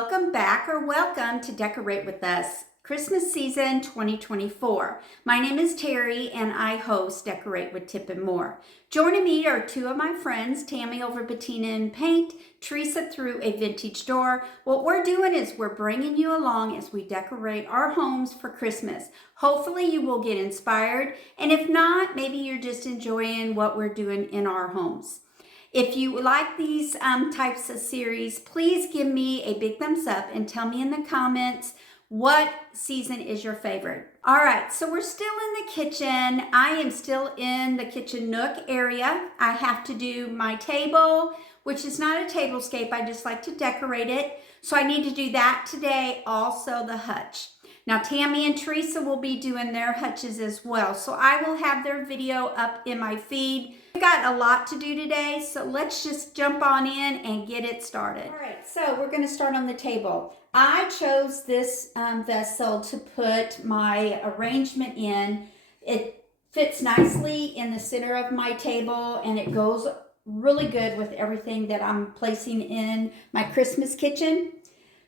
Welcome back or welcome to Decorate With Us, Christmas season 2024. My name is Terry and I host Decorate with Tip and More. Joining me are two of my friends, Tammy over Patina and Paint, Teresa through a vintage door. What we're doing is we're bringing you along as we decorate our homes for Christmas. Hopefully you will get inspired, and if not, maybe you're just enjoying what we're doing in our homes. If you like these types of series, please give me a big thumbs up and tell me in the comments what season is your favorite. All right, so we're still in the kitchen. I am still in the kitchen nook area. I have to do my table, which is not a tablescape. I just like to decorate it. So I need to do that today. Also the hutch. Now, Tammy and Teresa will be doing their hutches as well. So I will have their video up in my feed. We've got a lot to do today, so let's just jump on in and get it started. All right, so we're going to start on the table. I chose this vessel to put my arrangement in. It fits nicely in the center of my table, and it goes really good with everything that I'm placing in my Christmas kitchen.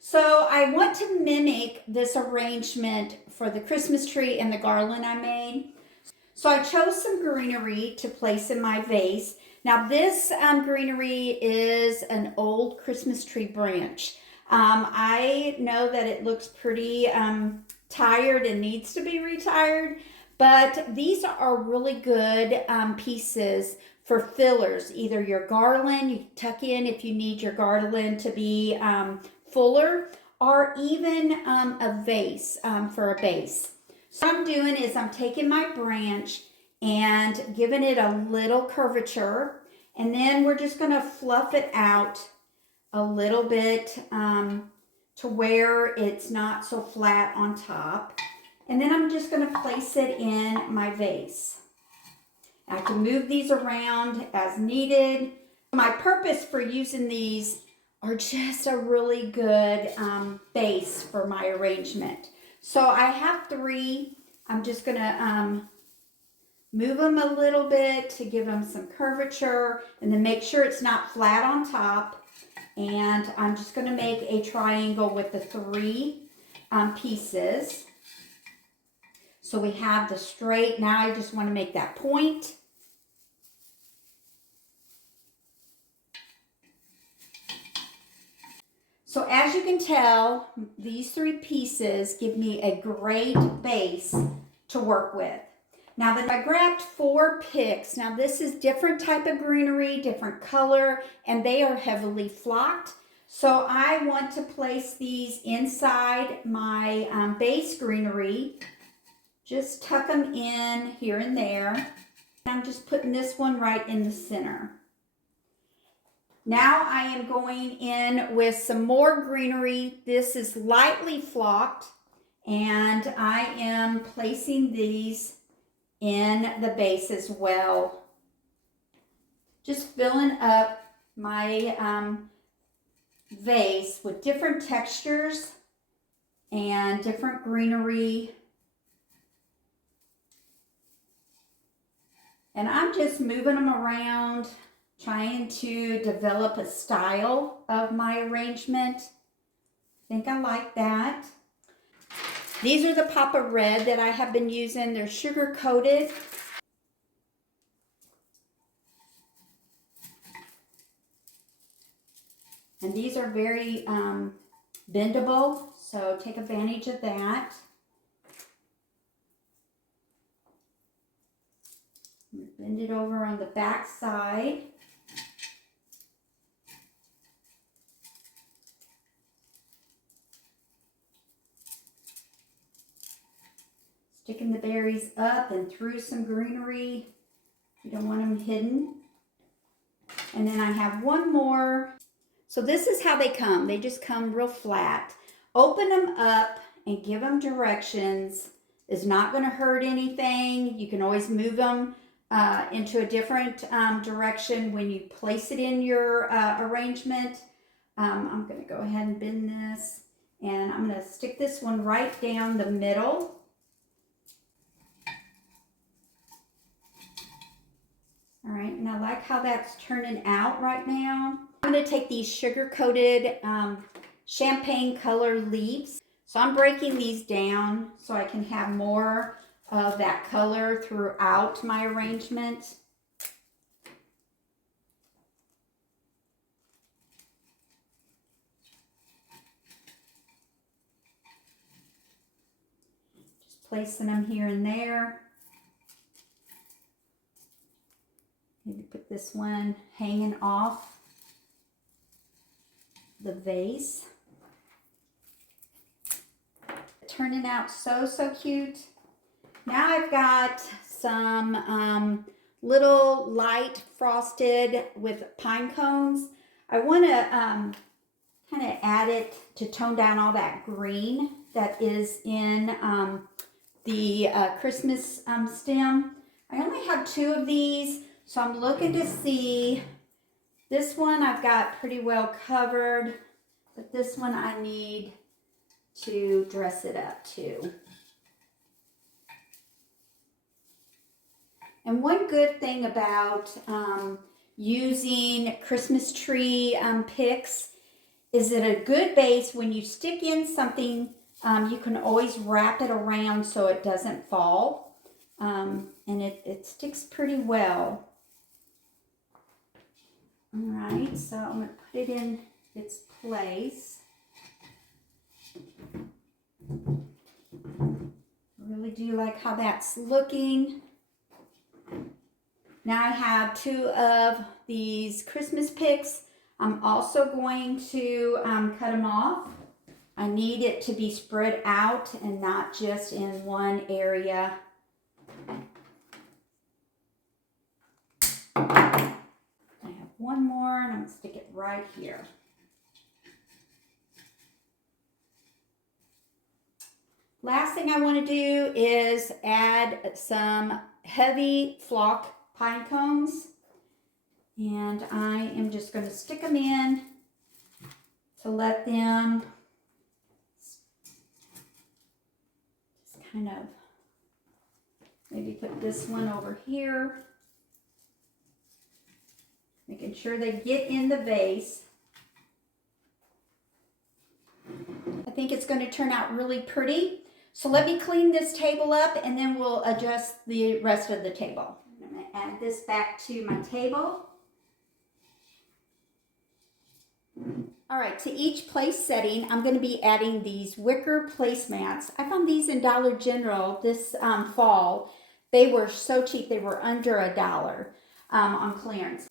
So I want to mimic this arrangement for the Christmas tree and the garland I made. So I chose some greenery to place in my vase. Now this greenery is an old Christmas tree branch. I know that it looks pretty tired and needs to be retired, but these are really good pieces for fillers. Either your garland, you tuck in if you need your garland to be fuller, or even a vase for a base. So what I'm doing is I'm taking my branch and giving it a little curvature, and then we're just going to fluff it out a little bit to where it's not so flat on top. And then I'm just going to place it in my vase. I can move these around as needed. My purpose for using these are just a really good base for my arrangement. So I have three. I'm just gonna move them a little bit to give them some curvature, and then make sure it's not flat on top. And I'm just gonna make a triangle with the three pieces. So we have the straight. Now I just wanna make that point. So as you can tell, these three pieces give me a great base to work with. Now that I grabbed 4 picks, now this is different type of greenery, different color, and they are heavily flocked. So I want to place these inside my base greenery. Just tuck them in here and there. I'm just putting this one right in the center. Now I am going in with some more greenery. This is lightly flocked, and I am placing these in the base as well. Just filling up my vase with different textures and different greenery. And I'm just moving them around, trying to develop a style of my arrangement. I think I like that. These are the Papa Red that I have been using. They're sugar coated. And these are very bendable, so take advantage of that. Bend it over on the back side. Sticking the berries up and through some greenery. You don't want them hidden. And then I have one more. So this is how they come. They just come real flat. Open them up and give them directions. It's not going to hurt anything. You can always move them into a different direction when you place it in your arrangement. I'm going to go ahead and bend this. And I'm going to stick this one right down the middle. All right, and I like how that's turning out right now. I'm going to take these sugar-coated champagne color leaves. So I'm breaking these down so I can have more of that color throughout my arrangement. Just placing them here and there. Maybe put this one hanging off the vase. Turning out so cute. Now I've got some little light frosted with pine cones. I want to kind of add it to tone down all that green that is in the Christmas stem. I only have 2 of these, so I'm looking to see. This one I've got pretty well covered, but this one I need to dress it up too. And one good thing about using Christmas tree picks is that a good base, when you stick in something, you can always wrap it around so it doesn't fall. And it sticks pretty well. All right, so I'm going to put it in its place. Really do like how that's looking. Now I have 2 of these Christmas picks. I'm also going to cut them off. I need it to be spread out and not just in one area. I have one more and I'm going to stick it right here. Last thing I want to do is add some heavy flock pine cones, and I am just going to stick them in to let them just kind of maybe put this one over here, making sure they get in the vase. I think it's going to turn out really pretty. So let me clean this table up and then we'll adjust the rest of the table. I'm going to add this back to my table. All right, to each place setting, I'm going to be adding these wicker placemats. I found these in Dollar General this fall. They were so cheap, they were under $1 on clearance.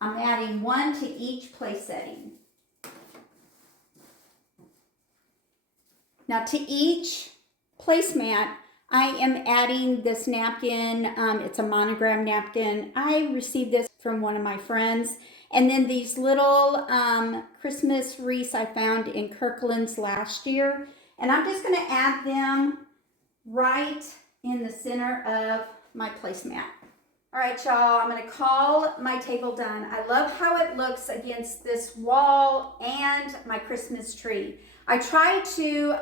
I'm adding 1 to each place setting. Now to each placemat, I am adding this napkin. It's a monogram napkin. I received this from one of my friends. And then these little Christmas wreaths I found in Kirkland's last year. And I'm just going to add them right in the center of my placemat. All right, y'all, I'm going to call my table done. I love how it looks against this wall and my Christmas tree. I try to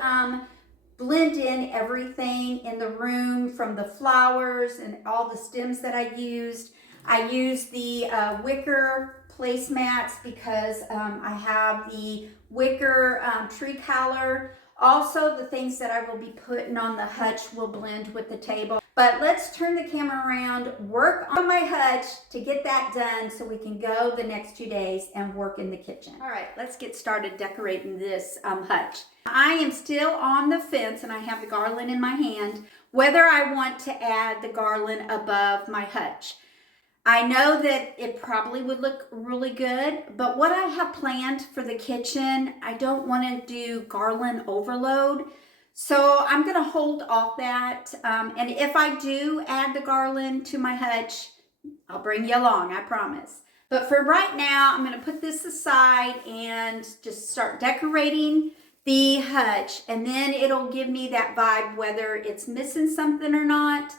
blend in everything in the room, from the flowers and all the stems that I used. I used the wicker placemats because I have the wicker tree color. Also, the things that I will be putting on the hutch will blend with the table. But let's turn the camera around, work on my hutch to get that done so we can go the next 2 days and work in the kitchen. All right, let's get started decorating this hutch. I am still on the fence and I have the garland in my hand, whether I want to add the garland above my hutch. I know that it probably would look really good, but what I have planned for the kitchen, I don't want to do garland overload. So I'm going to hold off that. And if I do add the garland to my hutch, I'll bring you along, I promise. But for right now, I'm going to put this aside and just start decorating the hutch. And then it'll give me that vibe whether it's missing something or not.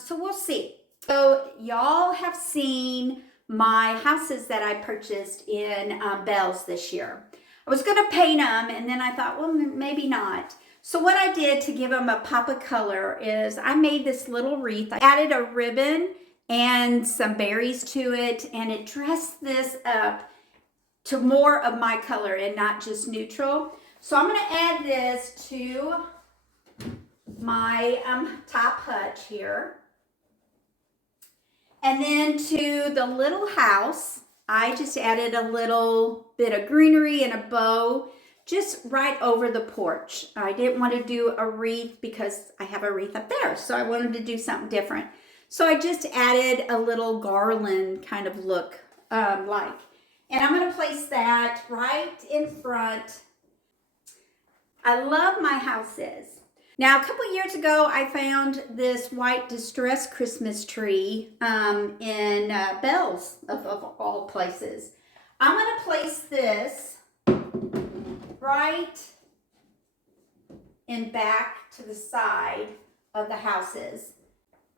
So we'll see. So y'all have seen my houses that I purchased in Bells this year. I was going to paint them and then I thought, well, maybe not. So what I did to give them a pop of color is I made this little wreath. I added a ribbon and some berries to it, and it dressed this up to more of my color and not just neutral. So I'm going to add this to my top hutch here. And then to the little house, I just added a little bit of greenery and a bow just right over the porch. I didn't want to do a wreath because I have a wreath up there, so I wanted to do something different. So I just added a little garland kind of look like. And I'm going to place that right in front. I love my houses. Now, a couple years ago, I found this white distress Christmas tree in Bells, of all places. I'm going to place this right in back to the side of the houses.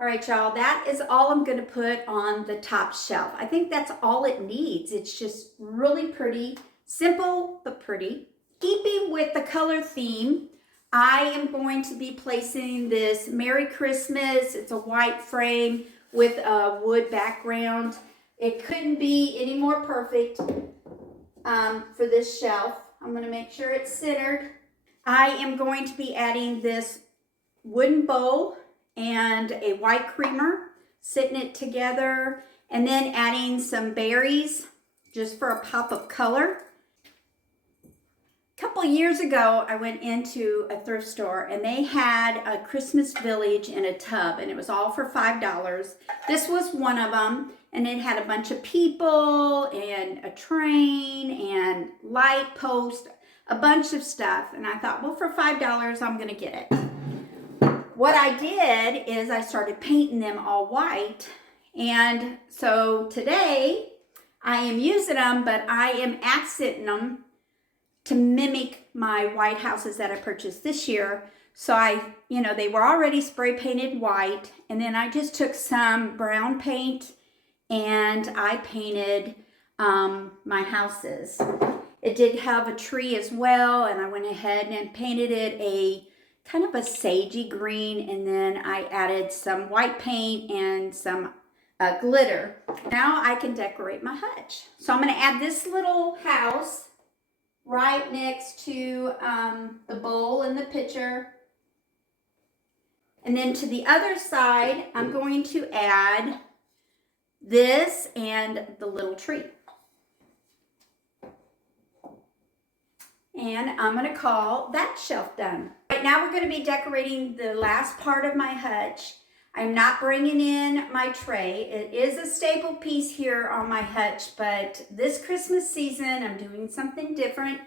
All right, y'all, that is all I'm going to put on the top shelf. I think that's all it needs. It's just really pretty, simple but pretty. Keeping with the color theme, I am going to be placing this Merry Christmas. It's a white frame with a wood background. It couldn't be any more perfect for this shelf. I'm going to make sure it's centered. I am going to be adding this wooden bowl and a white creamer, sitting it together, and then adding some berries just for a pop of color. A couple years ago, I went into a thrift store and they had a Christmas village in a tub, and it was all for $5. This was one of them, and it had a bunch of people and a train and light post, a bunch of stuff. And I thought, well, for $5, I'm going to get it. What I did is I started painting them all white. And so today I am using them, but I am accenting them to mimic my white houses that I purchased this year. So they were already spray painted white, and then I just took some brown paint and I painted my houses. It did have a tree as well, and I went ahead and painted it a kind of a sagey green, and then I added some white paint and some glitter. Now I can decorate my hutch. So I'm going to add this little house right next to the bowl and the pitcher. And then to the other side, I'm going to add this and the little tree. And I'm going to call that shelf done. Right now we're going to be decorating the last part of my hutch. I'm not bringing in my tray. It is a staple piece here on my hutch, but this Christmas season I'm doing something different.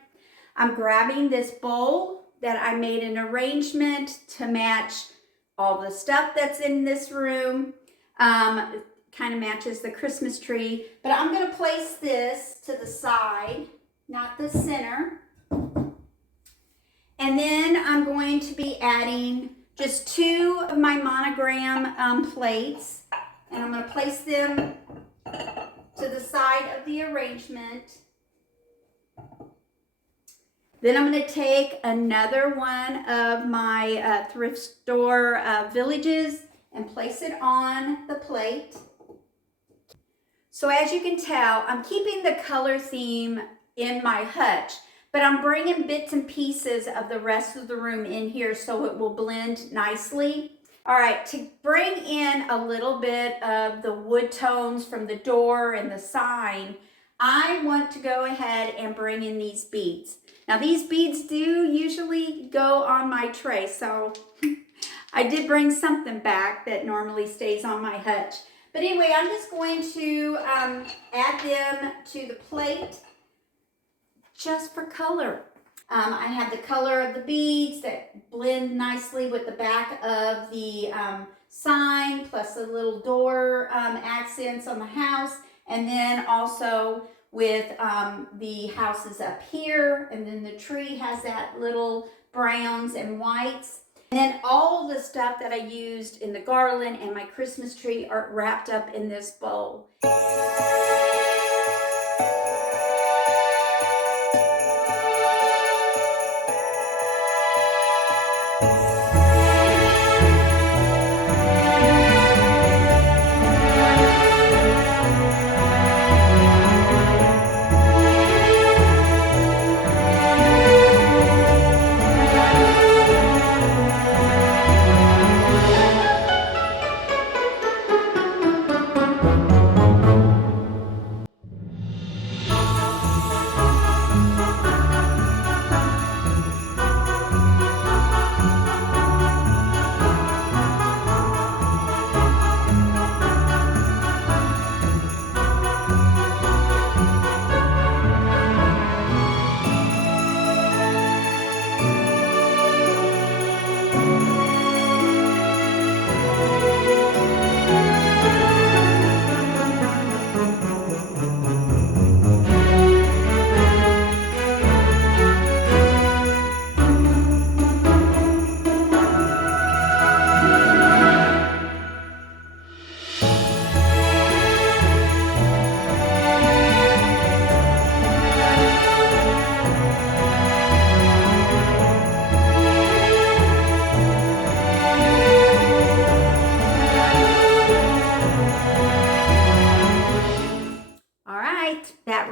I'm grabbing this bowl that I made an arrangement to match all the stuff that's in this room. Kind of matches the Christmas tree, but I'm going to place this to the side, not the center. And then I'm going to be adding just 2 of my monogram plates, and I'm going to place them to the side of the arrangement. Then I'm going to take another one of my thrift store villages and place it on the plate. So as you can tell, I'm keeping the color theme in my hutch, but I'm bringing bits and pieces of the rest of the room in here so it will blend nicely. All right, to bring in a little bit of the wood tones from the door and the sign, I want to go ahead and bring in these beads. Now these beads do usually go on my tray, so I did bring something back that normally stays on my hutch. But anyway, I'm just going to add them to the plate just for color. I have the color of the beads that blend nicely with the back of the sign, plus the little door accents on the house, and then also with the houses up here, and then the tree has that little browns and whites. And then all the stuff that I used in the garland and my Christmas tree are wrapped up in this bowl.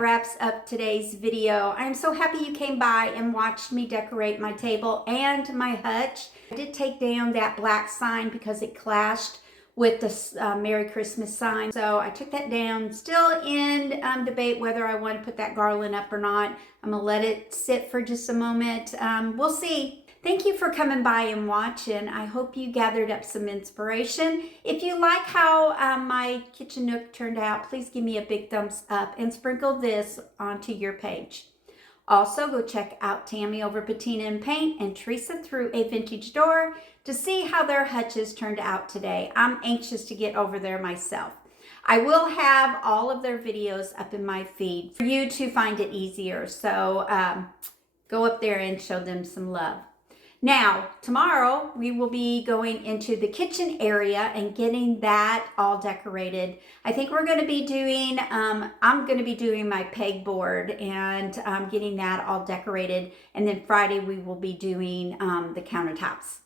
wraps up today's video. I'm so happy you came by and watched me decorate my table and my hutch. I did take down that black sign because it clashed with the Merry Christmas sign. So I took that down. Still in debate whether I want to put that garland up or not. I'm gonna let it sit for just a moment. We'll see. Thank you for coming by and watching. I hope you gathered up some inspiration. If you like how my kitchen nook turned out, please give me a big thumbs up and sprinkle this onto your page. Also, go check out Tammy over Patina and Paint and Teresa through a Vintage Door to see how their hutches turned out today. I'm anxious to get over there myself. I will have all of their videos up in my feed for you to find it easier. So go up there and show them some love. Now, tomorrow we will be going into the kitchen area and getting that all decorated. I think we're going to be doing, I'm going to be doing my pegboard and getting that all decorated. And then Friday we will be doing the countertops.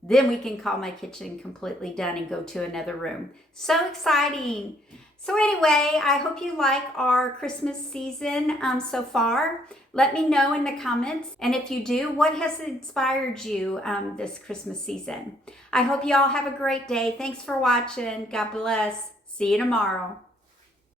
Then we can call my kitchen completely done and go to another room. So exciting. So anyway, I hope you like our Christmas season so far. Let me know in the comments. And if you do, what has inspired you this Christmas season? I hope you all have a great day. Thanks for watching. God bless. See you tomorrow.